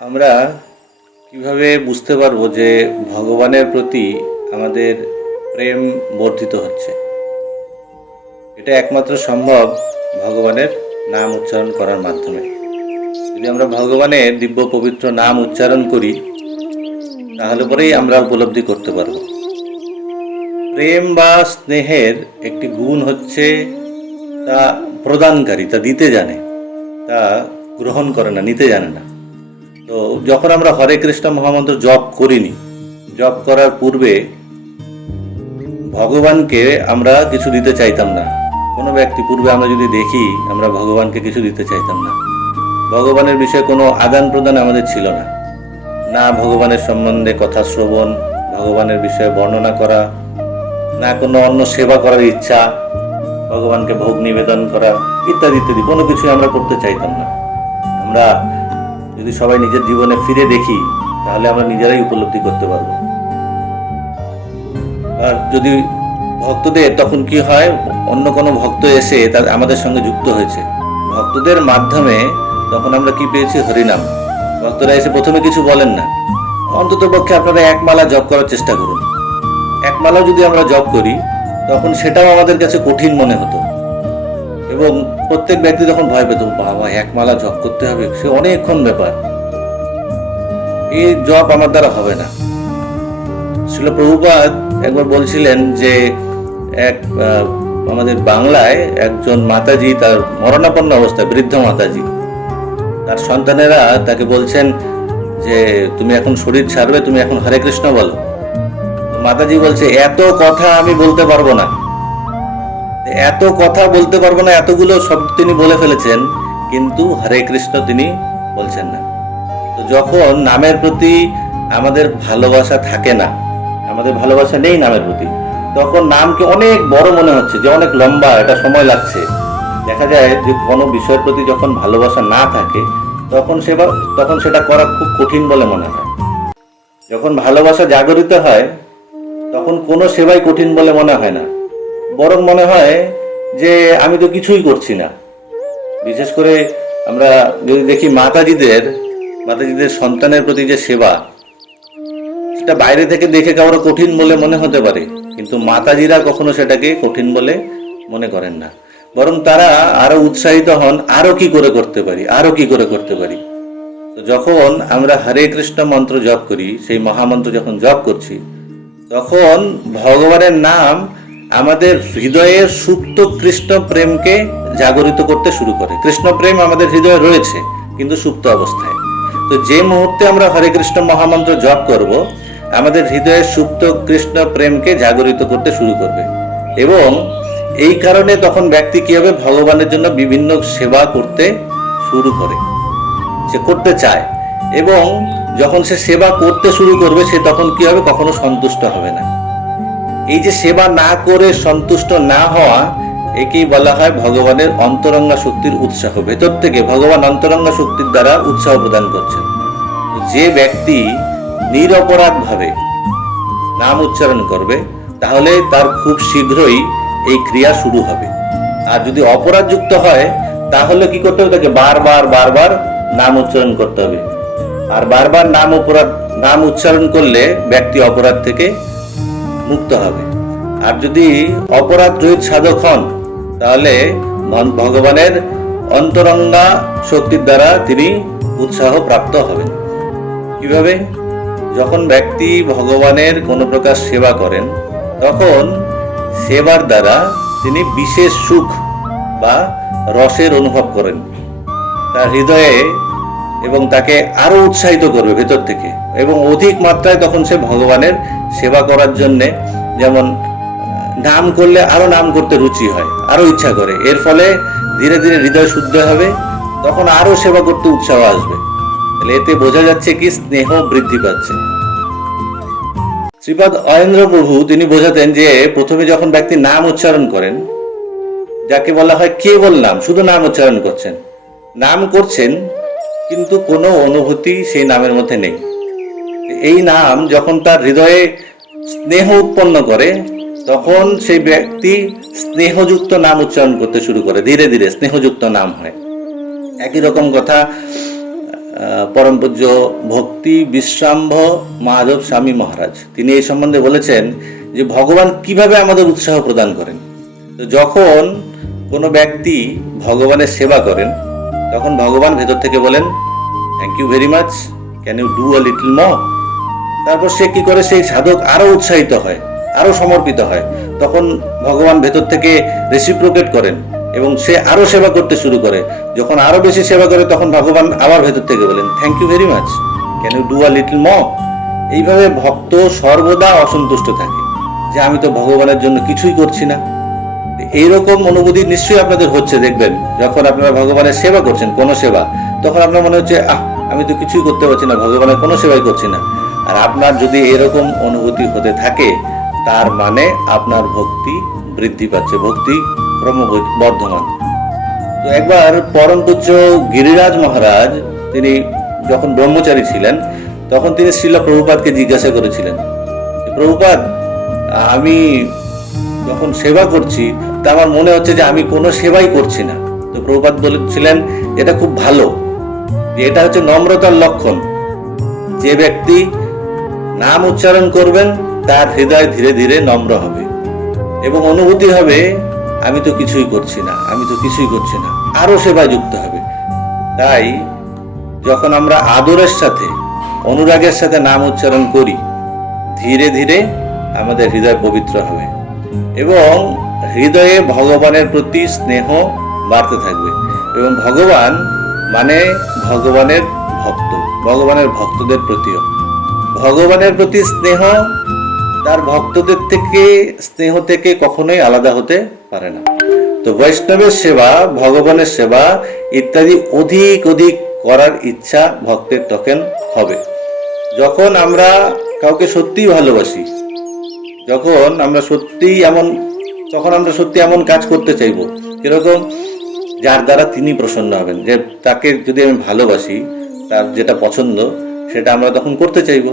আমরা কীভাবে বুঝতে পারব যে ভগবানের প্রতি আমাদের প্রেম বর্ধিত হচ্ছে? এটা একমাত্র সম্ভব ভগবানের নাম উচ্চারণ করার মাধ্যমে। যদি আমরা ভগবানের দিব্য পবিত্র নাম উচ্চারণ করি, তাহলে পরেই আমরা উপলব্ধি করতে পারব। প্রেম বা স্নেহের একটি গুণ হচ্ছে তা প্রদানকারী, তা দিতে জানে, তা গ্রহণ করে না, নিতে জানে না। তো যখন আমরা হরে কৃষ্ণ মহামন্ত্র জপ করিনি, জপ করার পূর্বে ভগবানকে আমরা কিছু দিতে চাইতাম না। কোনো ব্যক্তি পূর্বে আমরা যদি দেখি, আমরা ভগবানকে কিছু দিতে চাইতাম না। ভগবানের বিষয়ে কোনো আদান প্রদান আমাদের ছিল না। না ভগবানের সম্বন্ধে কথা শ্রবণ, ভগবানের বিষয়ে বর্ণনা করা, না কোনো অন্য সেবা করার ইচ্ছা, ভগবানকে ভোগ নিবেদন করা ইত্যাদি ইত্যাদি কোনো কিছুই আমরা করতে চাইতাম না। আমরা যদি সবাই নিজের জীবনে ফিরে দেখি, তাহলে আমরা নিজেরাই উপলব্ধি করতে পারব। আর যদি ভক্তদের তখন কি হয়, অন্য কোনো ভক্ত এসে তার, আমাদের সঙ্গে যুক্ত হয়েছে। ভক্তদের মাধ্যমে তখন আমরা কি পেয়েছি? হরিনাম। ভক্তরা এসে প্রথমে কিছু বলেন না। অন্তত পক্ষে আপনারা এক মালা জপ করার চেষ্টা করুন। এক মালাও যদি আমরা জপ করি, তখন সেটাও আমাদের কাছে কঠিন মনে হতো। এবং প্রত্যেক ব্যক্তি যখন ভয় পেত, বাবা, এক মালা জপ করতে হবে, সে অনেকক্ষণ ব্যাপার। এই জপ আমার দ্বারা হবে না। ছিল প্রভুপাদ একবার বলছিলেন যে, এক আমাদের বাংলায় একজন মাতাজি, তার মরণাপন্ন অবস্থায়, বৃদ্ধ মাতাজি, তার সন্তানেরা তাকে বলছেন যে, তুমি এখন শরীর ছাড়বে, তুমি এখন হরে কৃষ্ণ বলো। মাতাজি বলছে, এত কথা আমি বলতে পারব না। এত কথা বলতে পারব না, এতগুলো শব্দ তিনি বলে ফেলেছেন, কিন্তু হরে কৃষ্ণ তিনি বলছেন না। তো যখন নামের প্রতি আমাদের ভালোবাসা থাকে না, আমাদের ভালোবাসা নেই নামের প্রতি, তখন নামকে অনেক বড় মনে হচ্ছে, যে অনেক লম্বা এটা সময় লাগছে। দেখা যায় যে কোনো বিষয়ের প্রতি যখন ভালোবাসা না থাকে, তখন সেবা, তখন সেটা করা খুব কঠিন বলে মনে হয়। যখন ভালোবাসা জাগরিত হয়, তখন কোনো সেবাই কঠিন বলে মনে হয় না। বরং মনে হয় যে আমি তো কিছুই করছি না। বিশেষ করে আমরা যদি দেখি মাতাজিদের মাতাজিদের সন্তানের প্রতি যে সেবা, সেটা বাইরে থেকে দেখে কারও কঠিন বলে মনে হতে পারে, কিন্তু মাতাজিরা কখনো সেটাকে কঠিন বলে মনে করেন না। বরং তারা আরও উৎসাহিত হন, আরও কি করে করতে পারি, আরও কি করে করতে পারি। তো যখন আমরা হরে কৃষ্ণ মন্ত্র জপ করি, সেই মহামন্ত্র যখন জপ করছি, তখন ভগবানের নাম আমাদের হৃদয়ে সুপ্ত কৃষ্ণ প্রেমকে জাগরিত করতে শুরু করে। কৃষ্ণ প্রেম আমাদের হৃদয়ে রয়েছে, কিন্তু সুপ্ত অবস্থায়। তো যে মুহূর্তে আমরা হরে কৃষ্ণ মহামন্ত্র জপ করব, আমাদের হৃদয়ে সুপ্ত কৃষ্ণ প্রেমকে জাগরিত করতে শুরু করবে। এবং এই কারণে তখন ব্যক্তি কি হবে? ভগবানের জন্য বিভিন্ন সেবা করতে শুরু করে। সে করতে চায়। এবং যখন সে সেবা করতে শুরু করবে, সে তখন কি হবে? কখনো সন্তুষ্ট হবে না। এই যে সেবা না করে সন্তুষ্ট না হওয়া, একেই বলা হয় ভগবানের অন্তরঙ্গা শক্তির উৎসাহ। ভেতর থেকে ভগবান অন্তরঙ্গা শক্তির দ্বারা উৎসাহ প্রদান করছেন। যে ব্যক্তি নিরপরাধভাবে নাম উচ্চারণ করবে, তাহলে তার খুব শীঘ্রই এই ক্রিয়া শুরু হবে। আর যদি অপরাধযুক্ত হয়, তাহলে কি করতে হবে তাকে বারবার বারবার নাম উচ্চারণ করতে হবে। আর বারবার নাম অপরাধ, নাম উচ্চারণ করলে ব্যক্তি অপরাধ থেকে মুক্ত হবে। আর যদি অপরাধ রহিত সাধক হন, তাহলে ভগবানের অন্তরঙ্গা শক্তির দ্বারা তিনি উৎসাহ প্রাপ্ত হবেন। কীভাবে? যখন ব্যক্তি ভগবানের কোনো প্রকার সেবা করেন, তখন সেবার দ্বারা তিনি বিশেষ সুখ বা রসের অনুভব করেন। তার হৃদয়ে এবং তাকে আরও উৎসাহিত করবে ভেতর থেকে। এবং অধিক মাত্রায় তখন সে ভগবানের সেবা করার জন্যে যেমন নাম করলে আরও নাম করতে রুচি হয়, আরও ইচ্ছা করে। এর ফলে ধীরে ধীরে হৃদয় শুদ্ধ হবে, তখন আরও সেবা করতে উৎসাহ আসবে। তাহলে এতে বোঝা যাচ্ছে কি স্নেহ বৃদ্ধি পাচ্ছে। শ্রীপাদ অয়েন্দ্র প্রভু তিনি বোঝাতেন যে, প্রথমে যখন ব্যক্তি নাম উচ্চারণ করেন, যাকে বলা হয় কেবল নাম, শুধু নাম উচ্চারণ করছেন, নাম করছেন কিন্তু কোনো অনুভূতি সেই নামের মধ্যে নেই। এই নাম যখন তার হৃদয়ে স্নেহ উৎপন্ন করে, তখন সেই ব্যক্তি স্নেহযুক্ত নাম উচ্চারণ করতে শুরু করে। ধীরে ধীরে স্নেহযুক্ত নাম হয়। একই রকম কথা পরম পূজ্য ভক্তি বিশ্রাম্ভ মাধব স্বামী মহারাজ। তিনি এই সম্বন্ধে বলেছেন যে, ভগবান কীভাবে আমাদের উৎসাহ প্রদান করেন? তো যখন কোনো ব্যক্তি ভগবানের সেবা করেন তখন ভগবান ভেতর থেকে বলেন thank you very much can you do a little more তারপর সে কি করে? সেই সাধক আরও উৎসাহিত হয়, আরও সমর্পিত হয়। তখন ভগবান ভেতর থেকে রেসিপ্রোকেট করেন এবং সে আরও সেবা করতে শুরু করে। যখন আরও বেশি সেবা করে, তখন ভগবান আবার ভেতর থেকে বলেন thank you very much can you do a little more এইভাবে ভক্ত সর্বদা অসন্তুষ্ট থাকে যে, আমি তো ভগবানের জন্য কিছুই করছি না। এইরকম অনুভূতি নিশ্চয়ই আপনাদের হচ্ছে, দেখবেন। যখন আপনারা ভগবানের সেবা করছেন, কোনো সেবা, তখন আপনার মনে হচ্ছে, আহ, আমি তো কিছুই করতে পারছি না, ভগবানের কোনো সেবাই করছি না। আর আপনার যদি এরকম অনুভূতি হতে থাকে, তার মানে আপনার ভক্তি বৃদ্ধি পাচ্ছে, ভক্তি ক্রমবর্ধমান তো একবার পরম পূজ্য গিরিরাজ মহারাজ, তিনি যখন ব্রহ্মচারী ছিলেন, তখন তিনি শিলা প্রভুপাদকে জিজ্ঞাসা করেছিলেন প্রভুপাদ, আমি যখন সেবা করছি তা আমার মনে হচ্ছে যে আমি কোনো সেবাই করছি না। তো প্রভুপাদ বলেছিলেন, এটা খুব ভালো যে এটা হচ্ছে নম্রতার লক্ষণ। যে ব্যক্তি নাম উচ্চারণ করবেন, তার হৃদয় ধীরে ধীরে নম্র হবে এবং অনুভূতি হবে, আমি তো কিছুই করছি না, আমি তো কিছুই করছি না আরও সেবায় যুক্ত হবে। তাই যখন আমরা আদরের সাথে, অনুরাগের সাথে নাম উচ্চারণ করি, ধীরে ধীরে আমাদের হৃদয় পবিত্র হবে এবং হৃদয়ে ভগবানের প্রতি স্নেহ বাড়তে থাকবে। এবং ভগবান মানে ভগবানের ভক্ত, ভগবানের ভক্তদের প্রতিও। ভগবানের প্রতি স্নেহ তার ভক্তদের থেকে, স্নেহ থেকে কখনোই আলাদা হতে পারে না। তো বৈষ্ণবের সেবা, ভগবানের সেবা ইত্যাদি অধিক অধিক করার ইচ্ছা ভক্তের তখন হবে। যখন আমরা কাউকে সত্যিই ভালোবাসি, যখন আমরা সত্যিই এমন তখন আমরা সত্যি এমন কাজ করতে চাইব, কীরকম? যার দ্বারা তিনি প্রসন্ন হবেন। যে তাকে যদি আমি ভালোবাসি, তার যেটা পছন্দ, সেটা আমরা তখন করতে চাইব।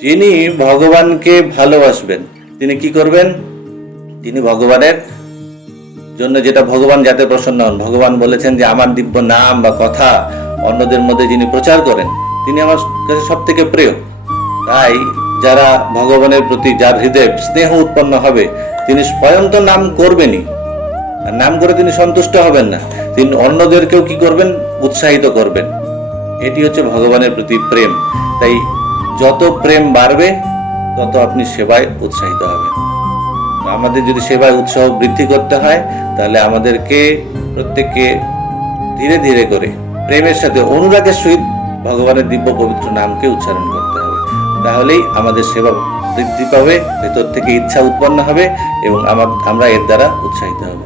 যিনি ভগবানকে ভালোবাসবেন, তিনি কি করবেন? তিনি ভগবানের জন্য যেটা ভগবান যাতে প্রসন্ন হন। ভগবান বলেছেন যে, আমার দিব্য নাম বা কথা অন্যদের মধ্যে যিনি প্রচার করেন, তিনি আমার কাছে সব থেকে প্রিয়। তাই যারা ভগবানের প্রতি যার হৃদয়ে, স্নেহ উৎপন্ন হবে, তিনি স্বয়ং তো নাম করবেনই। নাম করে তিনি সন্তুষ্ট হবেন না। তিনি অন্যদেরকেও কি করবেন? উৎসাহিত করবেন। এটি হচ্ছে ভগবানের প্রতি প্রেম। তাই যত প্রেম বাড়বে, তত আপনি সেবায় উৎসাহিত হবেন। আমাদের যদি সেবায় উৎসাহ বৃদ্ধি করতে হয়, তাহলে আমাদেরকে প্রত্যেককে ধীরে ধীরে করে প্রেমের সাথে অনুরাগের সহিত ভগবানের দিব্য পবিত্র নামকে উচ্চারণ করতে তাহলেই আমাদের সেবা বৃদ্ধি পাবে, ভেতর থেকে ইচ্ছা উৎপন্ন হবে এবং আমার আমরা এর দ্বারা উৎসাহিত হব।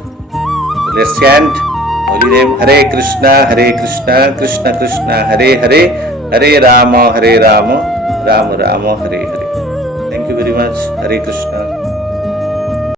Haridev, Hare Krishna Hare Krishna Krishna Krishna, Hare Hare Hare Ram Hare Ram Ram Ram, Hare Hare. Thank you very much Hare Krishna